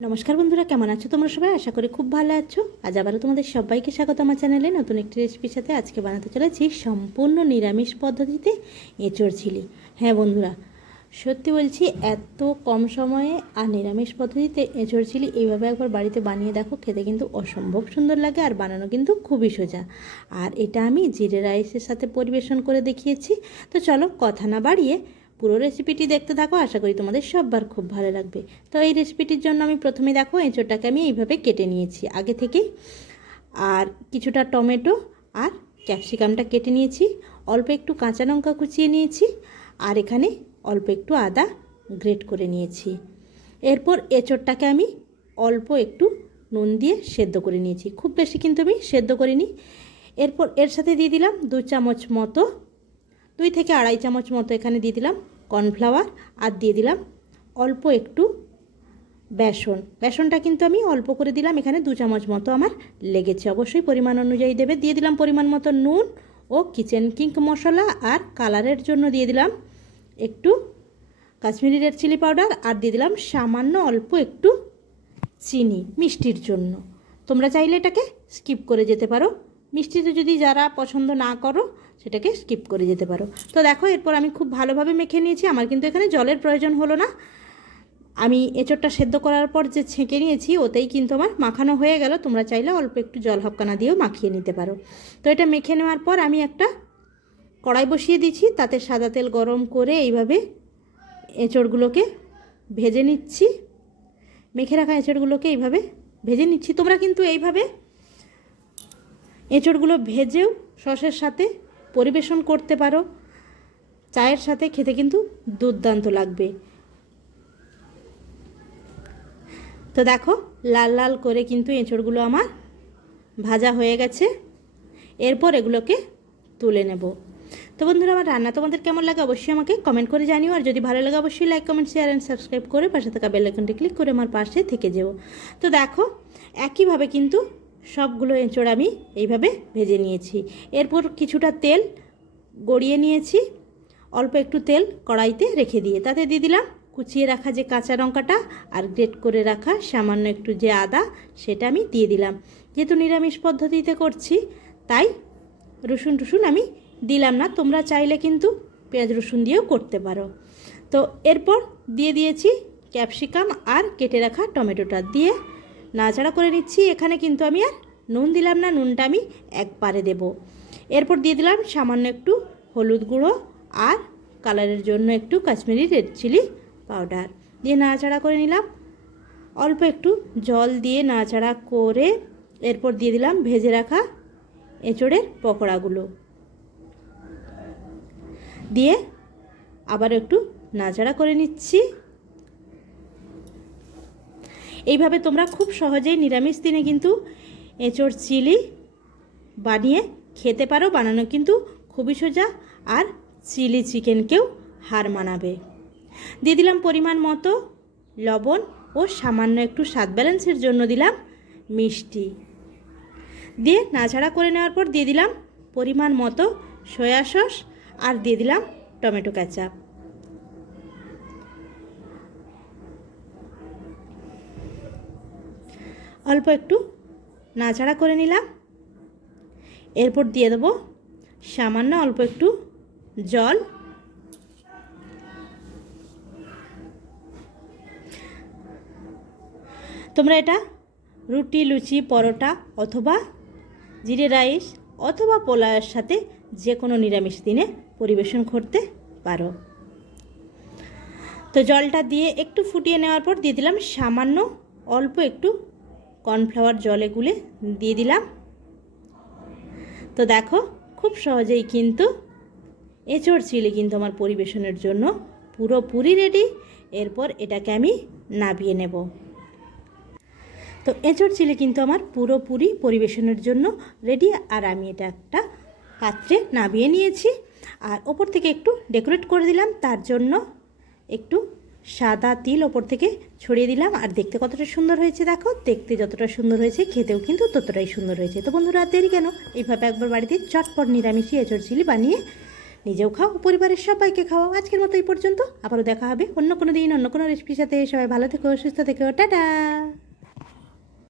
নমস্কার বন্ধুরা, কেমন আছো তোমরা সবাই? আশা করি খুব ভালো আছো। আজ আবারও তোমাদের সবাইকে স্বাগত আমার চ্যানেলে নতুন একটি রেসিপির সাথে। আজকে বানাতে চলেছি সম্পূর্ণ নিরামিষ পদ্ধতিতে এঁচোড় চিলি। হ্যাঁ বন্ধুরা, সত্যি বলছি, এত কম সময়ে আর নিরামিষ পদ্ধতিতে এঁচোড় চিলি এইভাবে একবার বাড়িতে বানিয়ে দেখো, খেতে কিন্তু অসম্ভব সুন্দর লাগে আর বানানো কিন্তু খুবই সোজা। আর এটা আমি জিরে রাইসের সাথে পরিবেশন করে দেখিয়েছি। তো চলো কথা না বাড়িয়ে পুরো রেসিপিটি দেখতে থাকো, আশা করি তোমাদের সববার খুব ভালো লাগবে। তো এই রেসিপিটির জন্য আমি প্রথমে দেখো এঁচোড়টাকে আমি এইভাবে কেটে নিয়েছি আগে থেকেই, আর কিছুটা টমেটো আর ক্যাপসিকামটা কেটে নিয়েছি, অল্প একটু কাঁচা লঙ্কা কুচিয়ে নিয়েছি, আর এখানে অল্প একটু আদা গ্রেট করে নিয়েছি। এরপর এঁচোড়টাকে আমি অল্প একটু নুন দিয়ে সেদ্ধ করে নিয়েছি, খুব বেশি কিন্তু আমি সেদ্ধ করিনি। এরপর এর সাথে দিয়ে দিলাম 2 চামচ মতো, 2 থেকে আড়াই চামচ মতো এখানে দিয়ে দিলাম কর্নফ্লাওয়ার, আর দিয়ে দিলাম অল্প একটু বেসনটা কিন্তু আমি অল্প করে দিলাম, এখানে 2 চামচ মতো আমার লেগেছে, অবশ্যই পরিমাণ অনুযায়ী দেবে। দিয়ে দিলাম পরিমাণ মতো নুন ও কিচেন কিং মশলা, আর কালারের জন্য দিয়ে দিলাম একটু কাশ্মীরি রেড চিলি পাউডার, আর দিয়ে দিলাম সামান্য অল্প একটু চিনি মিষ্টির জন্য। তোমরা চাইলে এটাকে স্কিপ করে যেতে পারো, মিষ্টিতে যদি যারা পছন্দ না করো সেটাকে স্কিপ করে যেতে পারো। তো দেখো এরপর আমি খুব ভালোভাবে মেখে নিয়েছি, আমার কিন্তু এখানে জলের প্রয়োজন হলো না। আমি এঁচোড়টা সেদ্ধ করার পর যে ছেঁকে নিয়েছি ওতেই কিন্তু আমার মাখানো হয়ে গেল। তোমরা চাইলে অল্প একটু জল হাফকানা দিয়েও মাখিয়ে নিতে পারো। তো এটা মেখে নেওয়ার পর আমি একটা কড়াই বসিয়ে দিয়েছি, তাতে সাদা তেল গরম করে এইভাবে এঁচোড়গুলোকে ভেজে নিচ্ছি। মেখে রাখা এঁচোড়গুলোকে এইভাবে ভেজে নিচ্ছি। তোমরা কিন্তু এইভাবে এঁচোড়গুলো ভেজেও সসের সাথে পরিবেশন করতে পারো, চায়ের সাথে খেতে কিন্তু দুর্দান্ত লাগবে। তো দেখো লাল লাল করে কিন্তু এঁচোড়গুলো আমার ভাজা হয়ে গেছে। এরপর এগুলোকে তুলে নেব। তো বন্ধুরা, আমার রান্না তোমাদের কেমন লাগে অবশ্যই আমাকে কমেন্ট করে জানিও, আর যদি ভালো লাগে অবশ্যই like comment share and subscribe করে পাশে থাকা বেল আইকনটি ক্লিক করে আমার পাশে থেকে যেও। তো দেখো একইভাবে কিন্তু সবগুলো এঁচোড় আমি এইভাবে ভেজে নিয়েছি। এরপর কিছুটা তেল গড়িয়ে নিয়েছি, অল্প একটু তেল কড়াইতে রেখে দিয়ে তাতে দিয়ে দিলাম কুচিয়ে রাখা যে কাঁচা লঙ্কাটা, আর গ্রেট করে রাখা সামান্য একটু যে আদা সেটা আমি দিয়ে দিলাম। যেহেতু নিরামিষ পদ্ধতিতে করছি তাই রসুন আমি দিলাম না, তোমরা চাইলে কিন্তু পেঁয়াজ রসুন দিয়েও করতে পারো। তো এরপর দিয়ে দিয়েছি ক্যাপসিকাম আর কেটে রাখা টমেটোটা দিয়ে নাড়াচাড়া করে নিচ্ছি। এখানে কিন্তু আমি আর নুন দিলাম না, নুনটা আমি একবারে দেব। এরপর দিয়ে দিলাম সামান্য একটু হলুদ গুঁড়ো আর কালারের জন্য একটু কাশ্মীরি রেড চিলি পাউডার দিয়ে নাড়াচাড়া করে নিলাম। অল্প একটু জল দিয়ে নাড়াচাড়া করে এরপর দিয়ে দিলাম ভেজে রাখা এঁচোড়ের পকোড়াগুলো দিয়ে আবার একটু নাড়াচাড়া করে নিচ্ছি। এইভাবে তোমরা খুব সহজেই নিরামিষ দিনে কিন্তু এঁচোড় চিলি বানিয়ে খেতে পারো, বানানো কিন্তু খুবই সোজা আর চিলি চিকেনকেও হার মানাবে। দিয়ে দিলাম পরিমাণ মতো লবণ ও সামান্য একটু স্বাদ ব্যালেন্সের জন্য দিলাম মিষ্টি, দিয়ে নাড়াচাড়া করে নেওয়ার পর দিয়ে দিলাম পরিমাণ মতো সয়া সস, আর দিয়ে দিলাম টমেটো কেচাপ। অল্প একটু নাড়াচাড়া করে নিলাম। এরপর দিয়ে দেবো সামান্য অল্প একটু জল। তোমরা এটা রুটি, লুচি, পরোটা অথবা জিরে রাইস অথবা পোলাওয়ের সাথে যে কোনো নিরামিষ দিনে পরিবেশন করতে পারো। তো জলটা দিয়ে একটু ফুটিয়ে নেওয়ার পর দিয়ে দিলাম সামান্য অল্প একটু কর্নফ্লাওয়ার জলে গুলে দিয়ে দিলাম। তো দেখো খুব সহজেই কিন্তু এঁচোড় চিলি কিন্তু আমার পরিবেশনের জন্য পুরোপুরি রেডি। এরপর এটাকে আমি নামিয়ে নেব। তো এঁচোড় চিলি কিন্তু আমার পুরোপুরি পরিবেশনের জন্য রেডি, আর আমি এটা একটা পাত্রে নামিয়ে নিয়েছি। আর ওপর থেকে একটু ডেকোরেট করে দিলাম, তার জন্য একটু সাদা তিল ওপর থেকে ছড়িয়ে দিলাম। আর দেখতে কতটা সুন্দর হয়েছে দেখো, দেখতে যতটা সুন্দর হয়েছে খেতেও কিন্তু ততটাই সুন্দর হয়েছে। তো বন্ধুরা দেরি কেন, এইভাবে একবার বাড়িতে চটপট নিরামিষি এঁচোড় চিলি বানিয়ে নিজেও খাও, পরিবারের সবাইকে খাওয়াও। আজকের মতো এই পর্যন্ত, আবারও দেখা হবে অন্য কোনো দিন অন্য কোনো রেসিপির সাথে। সবাই ভালো থেকো, সুস্থ থেকো, টাটা।